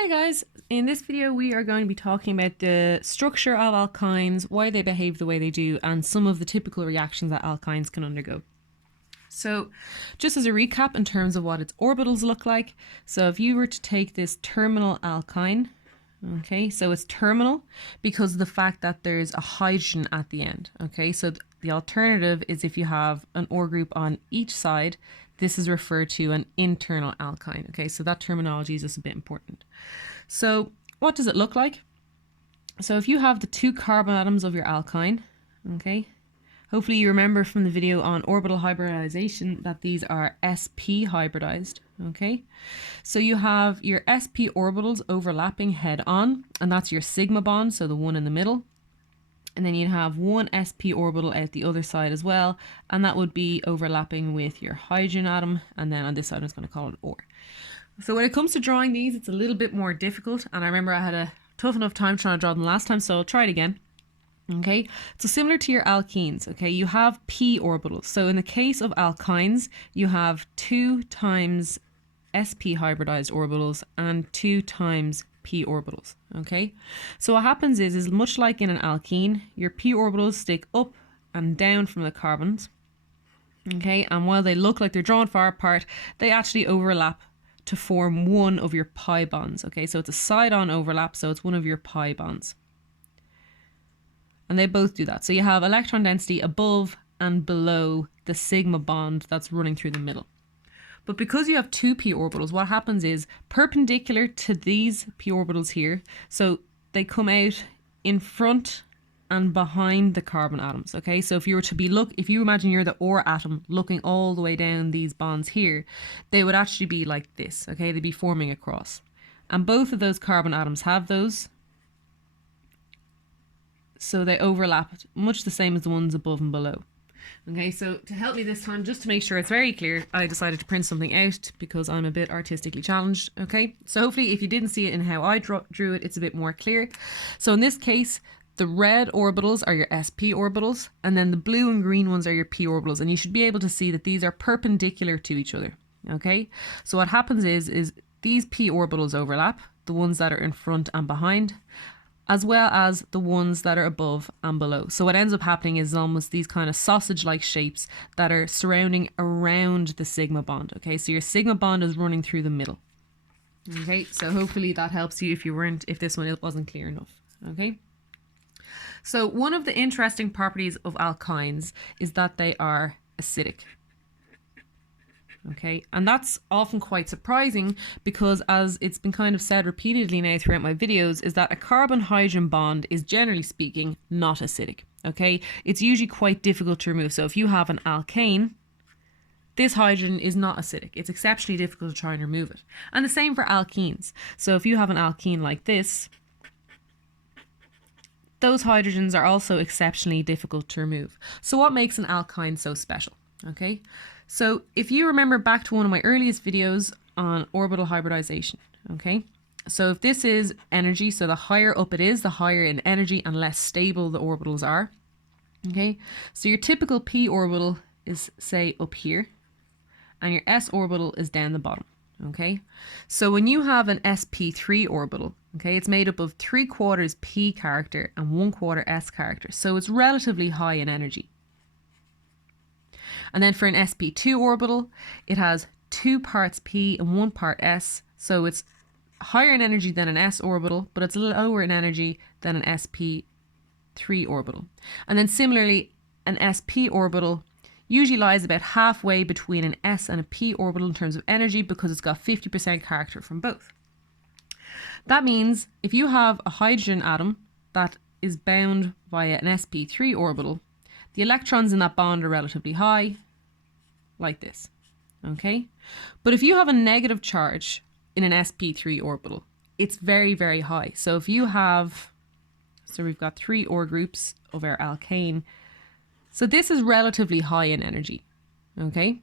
Hey guys, in this video we are going to be talking about the structure of alkynes, why they behave the way they do, and some of the typical reactions that alkynes can undergo. So just as a recap in terms of what its orbitals look like, so if you were to take this terminal alkyne, okay, so it's terminal because of the fact that there's a hydrogen at the end, okay, so the alternative is if you have an OR group on each side, this is referred to an internal alkyne, okay, so that terminology is just a bit important. So what does it look like? So if you have the two carbon atoms of your alkyne, okay, hopefully you remember from the video on orbital hybridization that these are sp hybridized, okay? So you have your sp orbitals overlapping head on, and that's your sigma bond, so the one in the middle. And then you'd have one sp orbital out the other side as well, and that would be overlapping with your hydrogen atom, and then on this side I'm just going to call it OR. So when it comes to drawing these, it's a little bit more difficult, and I remember I had a tough enough time trying to draw them last time, so I'll try it again. Okay, so similar to your alkenes, okay, you have p orbitals. So in the case of alkynes, you have 2 times sp hybridized orbitals and 2 times p orbitals, okay? So what happens is much like in an alkene, your p orbitals stick up and down from the carbons, okay? And while they look like they're drawn far apart, they actually overlap to form one of your pi bonds, okay? So it's a side-on overlap, so it's one of your pi bonds. And they both do that. So you have electron density above and below the sigma bond that's running through the middle. But because you have 2 p orbitals, what happens is perpendicular to these p orbitals here, so they come out in front and behind the carbon atoms, okay? So if you were to if you imagine you're the OR atom looking all the way down these bonds here, they would actually be like this, okay? They'd be forming a cross. And both of those carbon atoms have those. So they overlap much the same as the ones above and below. Okay, so to help me this time, just to make sure it's very clear, I decided to print something out because I'm a bit artistically challenged, okay? So hopefully if you didn't see it in how I drew it, it's a bit more clear. So in this case, the red orbitals are your sp orbitals, and then the blue and green ones are your p orbitals, and you should be able to see that these are perpendicular to each other, okay? So what happens is these p orbitals overlap, the ones that are in front and behind, as well as the ones that are above and below. So what ends up happening is almost these kind of sausage-like shapes that are surrounding around the sigma bond, okay? So your sigma bond is running through the middle, okay? So hopefully that helps you if this one wasn't clear enough, okay? So one of the interesting properties of alkynes is that they are acidic. Okay, and that's often quite surprising because, as it's been kind of said repeatedly now throughout my videos, is that a carbon-hydrogen bond is, generally speaking, not acidic. Okay, it's usually quite difficult to remove. So if you have an alkane, this hydrogen is not acidic. It's exceptionally difficult to try and remove it. And the same for alkenes. So if you have an alkene like this, those hydrogens are also exceptionally difficult to remove. So what makes an alkyne so special? Okay, so if you remember back to one of my earliest videos on orbital hybridization, okay, so if this is energy, so the higher up it is, the higher in energy and less stable the orbitals are, okay, so your typical p orbital is, say, up here, and your s orbital is down the bottom, okay? So when you have an sp3 orbital, okay, it's made up of 3/4 p character and 1/4 s character, so it's relatively high in energy. And then for an sp2 orbital, it has 2 parts p and 1 part s, so it's higher in energy than an s orbital, but it's lower in energy than an sp3 orbital. And then similarly, an sp orbital usually lies about halfway between an s and a p orbital in terms of energy because it's got 50% character from both. That means if you have a hydrogen atom that is bound via an sp3 orbital, the electrons in that bond are relatively high, like this, okay? But if you have a negative charge in an sp3 orbital, it's very, very high. So if you have, so we've got 3 OR groups of our alkane, so this is relatively high in energy, okay?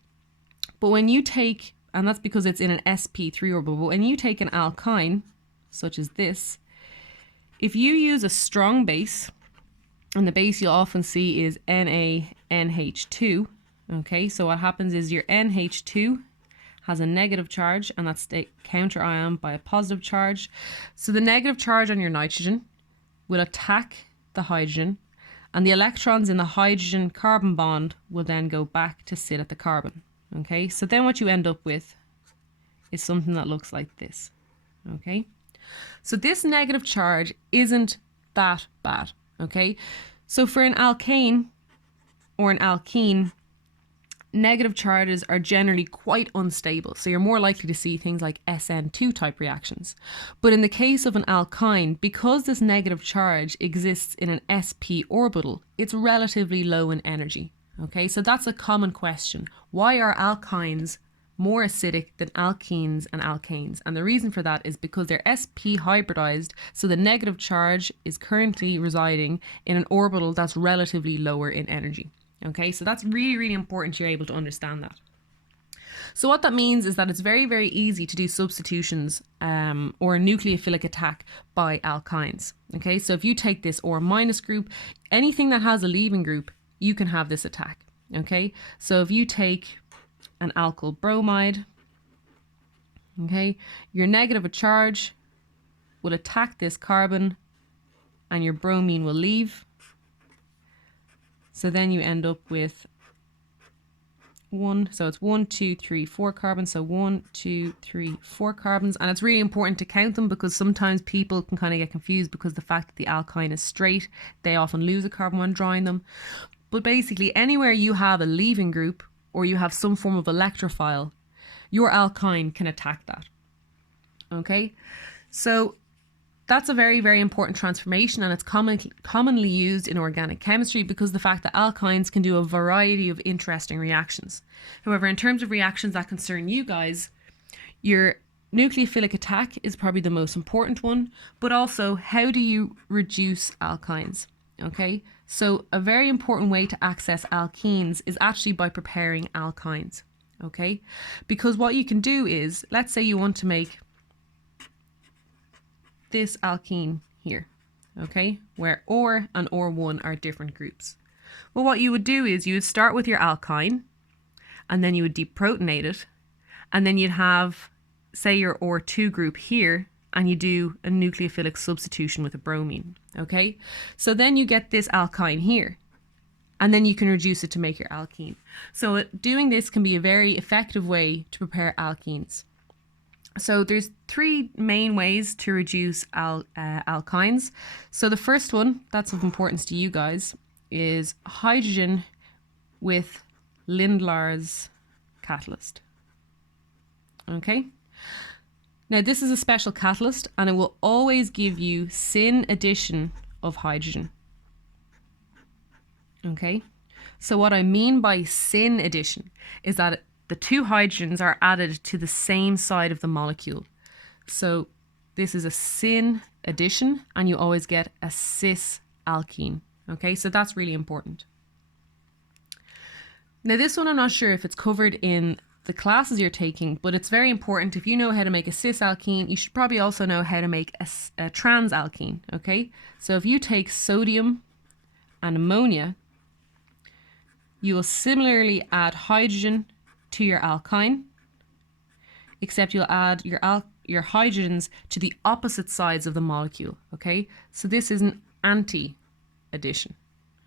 But when you take, and that's because it's in an sp3 orbital, but when you take an alkyne, such as this, if you use a strong base, and the base you'll often see is NaNH2, okay? So what happens is your NH2 has a negative charge, and that's the counter ion by a positive charge. So the negative charge on your nitrogen will attack the hydrogen, and the electrons in the hydrogen carbon bond will then go back to sit at the carbon. Okay, so then what you end up with is something that looks like this. Okay, so this negative charge isn't that bad. Okay, so for an alkane or an alkene, negative charges are generally quite unstable, so you're more likely to see things like SN2 type reactions. But in the case of an alkyne, because this negative charge exists in an sp orbital, it's relatively low in energy. Okay, so that's a common question. Why are alkynes more acidic than alkenes and alkanes? And the reason for that is because they're sp hybridized, so the negative charge is currently residing in an orbital that's relatively lower in energy. Okay, so that's really, really important you're able to understand that. So what that means is that it's very, very easy to do substitutions or a nucleophilic attack by alkynes. Okay, so if you take this OR minus group, anything that has a leaving group, you can have this attack. Okay, so if you take an alkyl bromide, okay, your negative charge will attack this carbon and your bromine will leave. So then you end up with so it's 1, 2, 3, 4 carbons. So 1, 2, 3, 4 carbons. And it's really important to count them because sometimes people can kind of get confused because the fact that the alkyne is straight, they often lose a carbon when drawing them. But basically anywhere you have a leaving group or you have some form of electrophile, your alkyne can attack that. Okay, so that's a very, very important transformation, and it's commonly used in organic chemistry because the fact that alkynes can do a variety of interesting reactions. However, in terms of reactions that concern you guys, your nucleophilic attack is probably the most important one, but also how do you reduce alkynes? Okay, so a very important way to access alkenes is actually by preparing alkynes. Okay, because what you can do is, let's say you want to make this alkene here, okay, where OR and OR1 are different groups. Well, what you would do is you would start with your alkyne and then you would deprotonate it, and then you'd have, say, your OR2 group here, and you do a nucleophilic substitution with a bromine. Okay, so then you get this alkyne here, and then you can reduce it to make your alkene. So doing this can be a very effective way to prepare alkenes. So there's 3 main ways to reduce alkynes. So the first one that's of importance to you guys is hydrogen with Lindlar's catalyst. Okay. Now this is a special catalyst and it will always give you syn addition of hydrogen. Okay. So what I mean by syn addition is that the 2 hydrogens are added to the same side of the molecule. So this is a syn addition and you always get a cis alkene. Okay, so that's really important. Now this one I'm not sure if it's covered in the classes you're taking, but it's very important. If you know how to make a cis alkene, you should probably also know how to make a trans alkene. Okay, so if you take sodium and ammonia, you will similarly add hydrogen to your alkyne, except you'll add your hydrogens to the opposite sides of the molecule. Okay, so this is an anti-addition.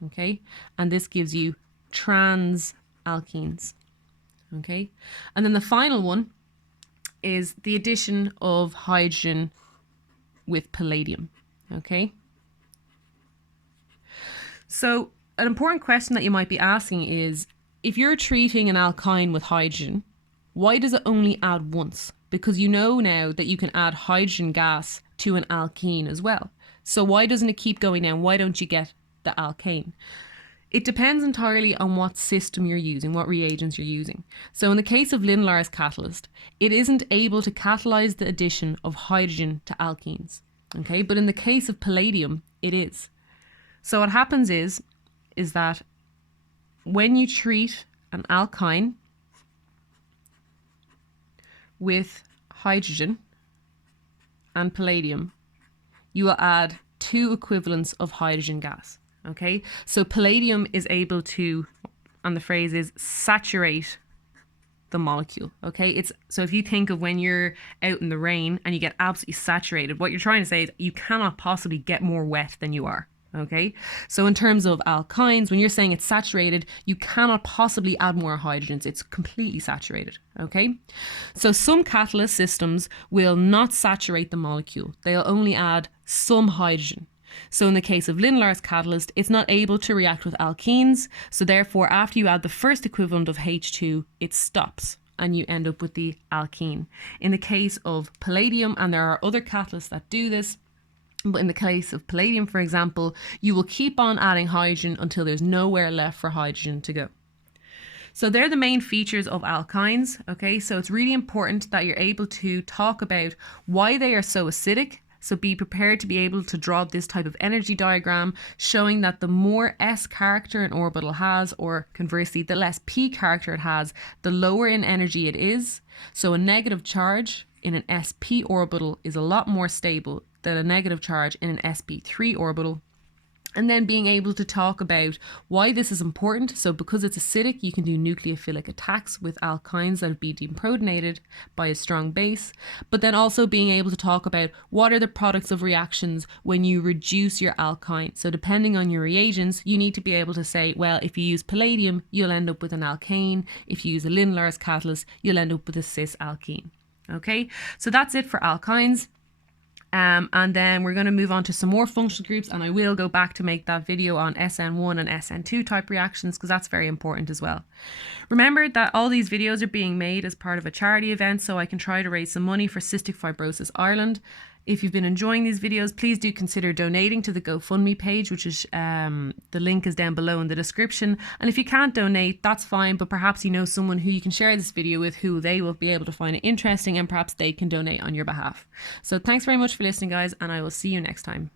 Okay, and this gives you trans alkenes. Okay, and then the final one is the addition of hydrogen with palladium. Okay, so an important question that you might be asking is, if you're treating an alkyne with hydrogen, why does it only add once? Because you know now that you can add hydrogen gas to an alkene as well. So why doesn't it keep going down? Why don't you get the alkane? It depends entirely on what system you're using, what reagents you're using. So in the case of Lindlar's catalyst, it isn't able to catalyze the addition of hydrogen to alkenes. Okay, but in the case of palladium, it is. So what happens is that when you treat an alkyne with hydrogen and palladium, you will add 2 equivalents of hydrogen gas. Okay, so palladium is able to, and the phrase is, saturate the molecule. Okay, so if you think of when you're out in the rain and you get absolutely saturated, what you're trying to say is you cannot possibly get more wet than you are. Okay, so in terms of alkynes, when you're saying it's saturated, you cannot possibly add more hydrogens. It's completely saturated. Okay, so some catalyst systems will not saturate the molecule. They'll only add some hydrogen. So in the case of Lindlar's catalyst, it's not able to react with alkenes. So therefore, after you add the first equivalent of H2, it stops and you end up with the alkene. In the case of palladium, and there are other catalysts that do this, but in the case of palladium, for example, you will keep on adding hydrogen until there's nowhere left for hydrogen to go. So they're the main features of alkynes. Okay, so it's really important that you're able to talk about why they are so acidic. So be prepared to be able to draw this type of energy diagram showing that the more S character an orbital has, or conversely, the less P character it has, the lower in energy it is. So a negative charge in an sp orbital is a lot more stable than a negative charge in an sp3 orbital. And then being able to talk about why this is important. So because it's acidic, you can do nucleophilic attacks with alkynes that have been deprotonated by a strong base. But then also being able to talk about what are the products of reactions when you reduce your alkyne. So depending on your reagents, you need to be able to say, well, if you use palladium, you'll end up with an alkane. If you use a Lindlar's catalyst, you'll end up with a cis alkene. Okay, so that's it for alkynes. And then we're going to move on to some more functional groups, and I will go back to make that video on SN1 and SN2 type reactions because that's very important as well. Remember that all these videos are being made as part of a charity event, so I can try to raise some money for Cystic Fibrosis Ireland. If you've been enjoying these videos, please do consider donating to the GoFundMe page, which is the link is down below in the description. And if you can't donate, that's fine, but perhaps you know someone who you can share this video with who they will be able to find it interesting, and perhaps they can donate on your behalf. So thanks very much for listening, guys, and I will see you next time.